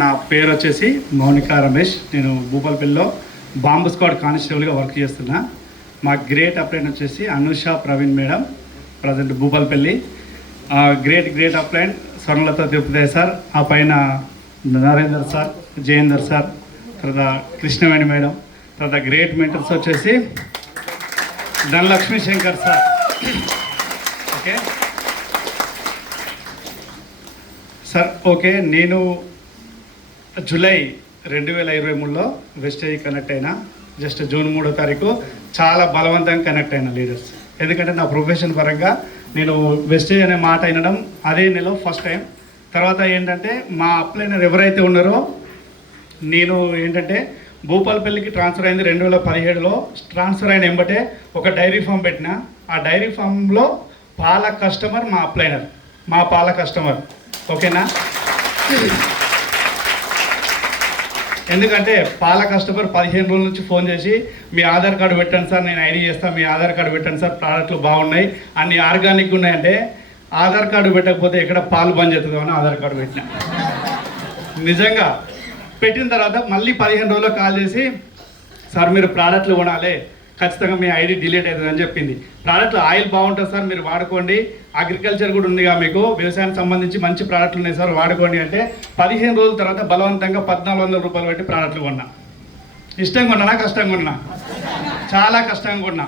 నా పేరు వచ్చేసి మౌనికా రమేష్. నేను భూపాలపల్లిలో బాంబు స్క్వాడ్ కానిస్టేబుల్గా వర్క్ చేస్తున్నా. మా గ్రేట్ అప్లైన్ వచ్చేసి Anusha Praveen madam, present Bhupalpally. Great upline Swarnalatha Tirupati sir, ఆ పైన నరేందర్ సార్, జయేందర్ సార్, తర్వాత కృష్ణవేణి మేడం, తర్వాత గ్రేట్ మెంటర్స్ వచ్చేసి Dhanalakshmi Shankar sir. Okay sir. Okay, నేను జూలై 2023లో వెస్టేజ్ కనెక్ట్ అయినా. జస్ట్ జూన్ 3వ తారీఖు చాలా బలవంతంగా కనెక్ట్ అయిన లీడర్స్. ఎందుకంటే నా ప్రొఫెషన్ పరంగా నేను వెస్టేజ్ అనే మాట వినడం అదే నెల ఫస్ట్ టైం. తర్వాత ఏంటంటే మా అప్లైనర్ ఎవరైతే ఉన్నారో, నేను ఏంటంటే భూపాలపల్లికి ట్రాన్స్ఫర్ అయింది 2017లో. ట్రాన్స్ఫర్ అయిన వెంబటే ఒక డైరీ ఫామ్ పెట్టిన. ఆ డైరీ ఫామ్లో పాల కస్టమర్ మా అప్లైనర్, మా పాల కస్టమర్. ఓకేనా? ఎందుకంటే పాల కస్టమర్ 15 రోజుల నుంచి ఫోన్ చేసి మీ ఆధార్ కార్డు పెట్టండి సార్, నేను ఐడి చేస్తాను, మీ ఆధార్ కార్డు పెట్టండి సార్, ప్రోడక్ట్లు బాగున్నాయి, అన్ని ఆర్గానిక్ ఉన్నాయంటే ఆధార్ కార్డు పెట్టకపోతే ఎక్కడ పాలు బంద్ చేస్తుందో అని ఆధార్ కార్డు పెట్టిన. నిజంగా పెట్టిన తర్వాత మళ్ళీ 15 రోజుల్లో కాల్ చేసి సార్ మీరు ప్రోడక్ట్లు కొనాలి, ఖచ్చితంగా మీ ఐడి డిలీట్ అవుతుంది అని చెప్పింది. ప్రోడక్ట్లు ఆయిల్ బాగుంటుంది సార్, మీరు వాడుకోండి, అగ్రికల్చర్ కూడా ఉందిగా, మీకు వ్యవసాయానికి సంబంధించి మంచి ప్రోడక్ట్లు ఉన్నాయి సార్, వాడుకోండి అంటే 15 రోజుల తర్వాత బలవంతంగా 1400 రూపాయలు పెట్టి ప్రోడక్ట్లు కొన్నా. ఇష్టంగా కొన్నా, కష్టంగా కొన్నా? చాలా కష్టంగా కొన్నా.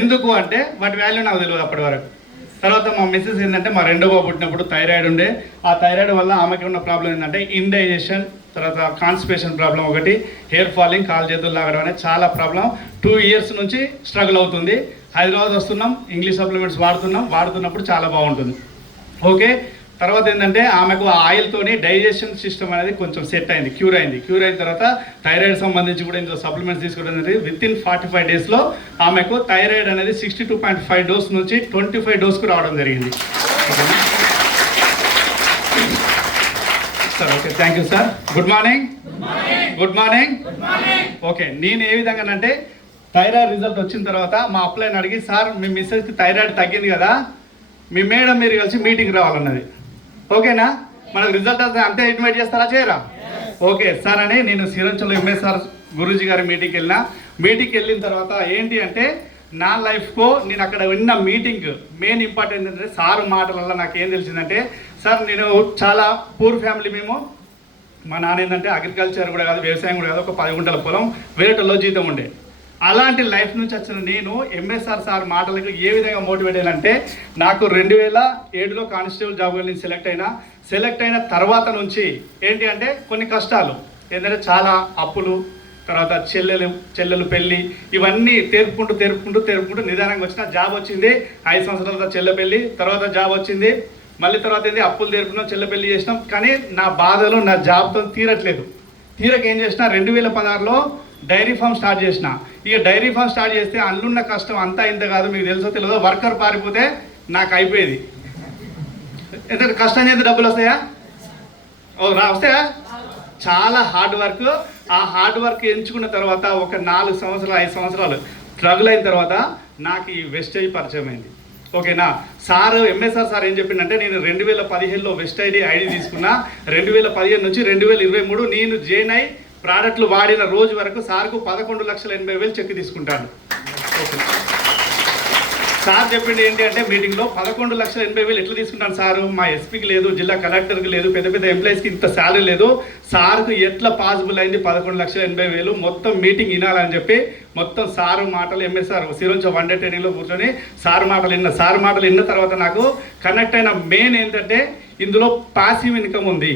ఎందుకు అంటే వాటి వాల్యూ నాకు తెలియదు అప్పటి వరకు. తర్వాత మా మిస్సెస్ ఏంటంటే మా రెండో బాబు పుట్టినప్పుడు థైరాయిడ్ ఉండే. ఆ థైరాయిడ్ వల్ల ఆమెకి ఉన్న ప్రాబ్లం ఏంటంటే ఇండైజెషన్, తర్వాత కాన్స్టిపేషన్ ప్రాబ్లం ఒకటి, హెయిర్ ఫాలింగ్, కాలు చేతులు లాగడం అనేది చాలా ప్రాబ్లం. 2 ఇయర్స్ నుంచి స్ట్రగుల్ అవుతుంది. హైదరాబాద్ వస్తున్నాం, ఇంగ్లీష్ సప్లిమెంట్స్ వాడుతున్నప్పుడు చాలా బాగుంటుంది. ఓకే, తర్వాత ఏంటంటే ఆమెకు ఆ ఆయిల్తోని డైజెషన్ సిస్టమ్ అనేది కొంచెం సెట్ అయింది, క్యూర్ అయిన తర్వాత థైరాయిడ్ సంబంధించి కూడా ఇందులో సప్లిమెంట్స్ తీసుకోవడం అనేది వితిన్ 45 డేస్లో ఆమెకు థైరాయిడ్ అనేది 62.5 డోస్ నుంచి 25 డోస్కు రావడం జరిగింది. ఓకేనా sir? Okay, thank you sir. Good morning. Okay, నేను ఏ విధంగా అంటే థైరాయిడ్ రిజల్ట్ వచ్చిన తర్వాత మా అప్లైన్ అడిగి సార్ మీ మిస్సెస్కి థైరాయిడ్ తగ్గింది కదా, మీ మేడం మీరు కలిసి మీటింగ్ రావాలన్నది. ఓకేనా? మనకు రిజల్ట్ వస్తే అంతే ఇన్వైట్ చేస్తారా, చేయరా? ఓకే సార్ అని నేను సిరంచలో ఎంఎస్ఆర్ గురూజీ గారి మీటింగ్కి వెళ్ళిన తర్వాత ఏంటి అంటే నా లైఫ్కో నేను అక్కడ విన్న మీటింగ్ మెయిన్ ఇంపార్టెంట్ ఏంటంటే సార్ మాటల వల్ల నాకు ఏం తెలిసిందంటే, సార్ నేను చాలా పూర్ ఫ్యామిలీ, మేము మా నాన్న ఏంటంటే అగ్రికల్చర్ కూడా కాదు, వ్యవసాయం కూడా కాదు, ఒక 10 గుంటల పొలం, వేరేటలో జీతం ఉండే. అలాంటి లైఫ్ నుంచి వచ్చిన నేను ఎంఎస్ఆర్ సార్ మాటలకు ఏ విధంగా మోటివేట్ అయినంటే, నాకు 2007లో కానిస్టేబుల్ జాబ్ నేను సెలెక్ట్ అయిన తర్వాత నుంచి ఏంటి అంటే కొన్ని కష్టాలు ఏంటంటే చాలా అప్పులు, తర్వాత చెల్లెలు పెళ్ళి, ఇవన్నీ తేరుపుకుంటూ నిదానంగా వచ్చిన జాబ్ వచ్చింది. 5 సంవత్సరాల తర్వాత చెల్లె పెళ్ళి, తర్వాత జాబ్ వచ్చింది. మళ్ళీ తర్వాత ఏంటి అప్పులు తీర్పుకున్నాం, చెల్లె పెళ్ళి చేసినాం. కానీ నా బాధలు నా జాబ్తో తీరక ఏం చేసిన 2016లో డైరీ ఫామ్ స్టార్ట్ చేసిన. ఇక డైరీ ఫామ్ స్టార్ట్ చేస్తే అందున్న కష్టం అంతా ఇంత కాదు, మీకు తెలుసో తెలియదో, వర్కర్ పారిపోతే నాకు అయిపోయేది. ఎందుకంటే కష్టం చేస్తే డబ్బులు వస్తాయా? వస్తాయా? చాలా హార్డ్ వర్క్. ఆ హార్డ్ వర్క్ ఎంచుకున్న తర్వాత ఒక 4 సంవత్సరాలు 5 సంవత్సరాలు స్ట్రగుల్ అయిన తర్వాత నాకు ఈ వెస్టేజ్ పరిచయం అయింది. ఓకేనా? సార్ ఎంఎస్ఆర్ సార్ ఏం చెప్పిందంటే, నేను 2015లో వెస్టేజ్ ఐడి తీసుకున్నా. 2015 నుంచి 2023 నేను జైన్ అయి ప్రోడక్ట్లు వాడిన రోజు వరకు సార్కు 11,80,000 చెక్ తీసుకుంటాను. ఓకే, సార్ చెప్పింది ఏంటి అంటే మీటింగ్లో 11,80,000 ఎట్లా తీసుకుంటాను సారు, మా ఎస్పీకి లేదు, జిల్లా కలెక్టర్కి లేదు, పెద్ద ఎంప్లాయీస్కి ఇంత శాలరీ లేదు, సార్కు ఎట్లా పాసిబుల్ అయింది 11,80,000 మొత్తం మీటింగ్ వినాలని చెప్పి మొత్తం సారు మాటలు ఎంఎస్ఆర్ సిరోంచ 1 డే ట్రైనింగ్లో కూర్చొని సార్ మాటలు విన్న తర్వాత నాకు కనెక్ట్ అయిన మెయిన్ ఏంటంటే, ఇందులో పాసివ్ ఇన్కమ్ ఉంది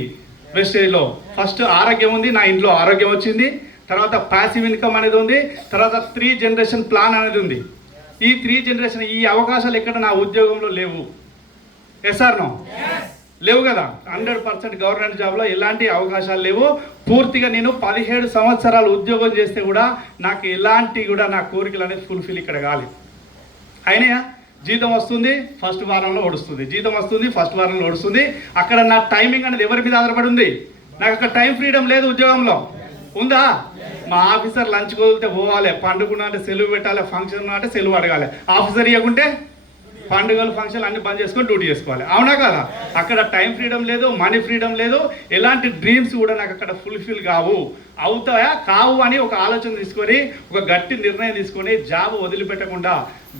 వెస్టేజ్లో. ఫస్ట్ ఆరోగ్యం ఉంది, నా ఇంట్లో ఆరోగ్యం వచ్చింది. తర్వాత పాసివ్ ఇన్కమ్ అనేది ఉంది. తర్వాత 3 జనరేషన్ ప్లాన్ అనేది ఉంది. ఈ 3 జనరేషన్ ఈ అవకాశాలు ఎక్కడ నా ఉద్యోగంలో లేవు. ఎస్ఆర్ నో? లేవు కదా. 100% గవర్నమెంట్ జాబ్లో ఎలాంటి అవకాశాలు లేవు. పూర్తిగా నేను 17 సంవత్సరాలు ఉద్యోగం చేస్తే కూడా నాకు ఎలాంటి కూడా నా కోరికలు అనేది ఫుల్ఫిల్ ఇక్కడ కాలేదు. అయినాయా? జీతం వస్తుంది, ఫస్ట్ వారంలో ఒడుస్తుంది. అక్కడ నా టైమింగ్ అనేది ఎవరి మీద ఆధారపడి ఉంది? నాకు అక్కడ టైం ఫ్రీడమ్ లేదు. ఉద్యోగంలో ఉందా? మా ఆఫీసర్ లంచ్ వదిలితే పోవాలి, పండుకున్నా అంటే సెలవు పెట్టాలి, ఫంక్షన్ అంటే సెలవు అడగాలి. ఆఫీసర్ ఇవ్వకుంటే పండుగలు ఫంక్షన్లు అన్ని బంద్ చేసుకొని డ్యూటీ చేసుకోవాలి, అవునా కదా? అక్కడ టైం ఫ్రీడమ్ లేదు, మనీ ఫ్రీడమ్ లేదు, ఎలాంటి డ్రీమ్స్ కూడా నాకు అక్కడ ఫుల్ఫిల్ అవుతాయా కావు అని ఒక ఆలోచన తీసుకొని ఒక గట్టి నిర్ణయం తీసుకొని జాబ్ వదిలిపెట్టకుండా,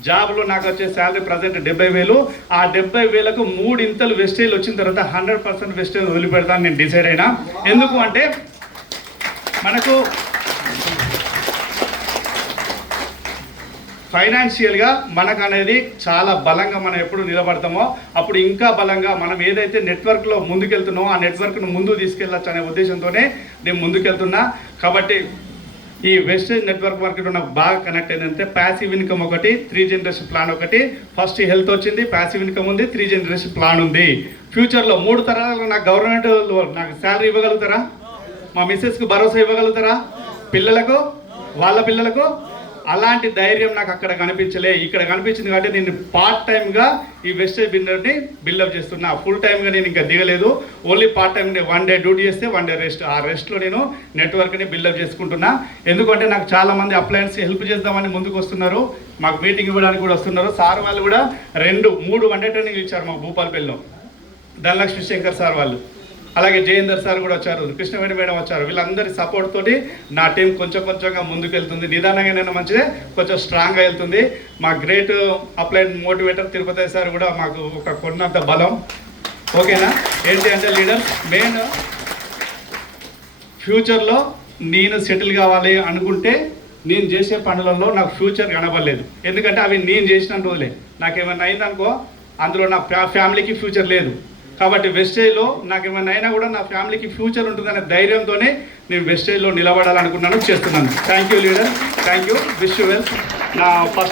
జాబ్లో నాకు వచ్చే శాలరీ ప్రజెంట్ 70,000, ఆ 70,000కు 3 ఇంతలు వెస్టేజ్ వచ్చిన తర్వాత 100% వెస్టేజ్ వదిలిపెడతాను నేను డిసైడ్ అయినా. ఎందుకు అంటే మనకు ఫైనాన్షియల్గా మనకు అనేది చాలా బలంగా మనం ఎప్పుడు నిలబడతామో అప్పుడు ఇంకా బలంగా మనం ఏదైతే నెట్వర్క్లో ముందుకెళ్తున్నామో ఆ నెట్వర్క్ను ముందుకు తీసుకెళ్ళచ్చు అనే ఉద్దేశంతోనే నేను ముందుకెళ్తున్నా. కాబట్టి ఈ వెస్టేజ్ నెట్వర్క్ మార్కెట్ నాకు బాగా కనెక్ట్ అయిందంటే ప్యాసివ్ ఇన్కమ్ ఒకటి, 3 జనరేషన్ ప్లాన్ ఒకటి. ఫస్ట్ హెల్త్ వచ్చింది, ప్యాసివ్ ఇన్కమ్ ఉంది, 3 జనరేషన్ ప్లాన్ ఉంది. ఫ్యూచర్లో 3 తరాలు నాకు గవర్నమెంట్ నాకు శాలరీ ఇవ్వగలుగుతారా? మా మిస్సెస్కి భరోసా ఇవ్వగలుగుతారా? పిల్లలకు, వాళ్ళ పిల్లలకు? అలాంటి ధైర్యం నాకు అక్కడ కనిపించలే, ఇక్కడ కనిపించింది. కాబట్టి నేను పార్ట్ టైమ్గా ఈ వెస్టేజ్ బిల్డర్ని బిల్డప్ చేస్తున్నా. ఫుల్ టైమ్గా నేను ఇంకా దిగలేదు, only part time 1 day duty చేస్తే 1 డే రెస్ట్. ఆ రెస్ట్లో నేను నెట్వర్క్ని బిల్డప్ చేసుకుంటున్నా. ఎందుకంటే నాకు చాలామంది అప్లయన్స్ హెల్ప్ చేద్దామని ముందుకు వస్తున్నారు, మాకు మీటింగ్ ఇవ్వడానికి కూడా వస్తున్నారు. సార్ వాళ్ళు కూడా 2-3 వన్ డే ట్రైనింగ్ ఇచ్చారు మాకు భూపాలపల్లిలో. ధనలక్ష్మి శంకర్ సార్ వాళ్ళు, అలాగే జయేందర్ సార్ కూడా వచ్చారు, కృష్ణవేణి మేడం వచ్చారు. వీళ్ళందరి సపోర్ట్ తోటి నా టీం కొంచెంగా ముందుకు వెళ్తుంది. నిదానంగానైనా మంచిదే, కొంచెం స్ట్రాంగ్గా వెళ్తుంది. మా great applied motivator Tirupati sir కూడా మాకు ఒక కొన్నంత బలం. ఓకేనా? ఏంటి అంటే లీడర్ మెయిన్ ఫ్యూచర్లో నేను సెటిల్ కావాలి అనుకుంటే నేను చేసే పనులలో నాకు ఫ్యూచర్ కనబడలేదు. ఎందుకంటే అవి నేను చేసిన రోజులే. నాకేమైనా అయిందనుకో అందులో నా ఫ్యామిలీకి ఫ్యూచర్ లేదు. కాబట్టి వెస్టేజ్లో నాకు ఏమైనా అయినా కూడా నా ఫ్యామిలీకి ఫ్యూచర్ ఉంటుందనే ధైర్యంతోనే నేను వెస్టేజ్లో నిలబడాలనుకున్నాను, చేస్తున్నాను. Thank you leader, thank you, wish you well. నా ఫస్ట్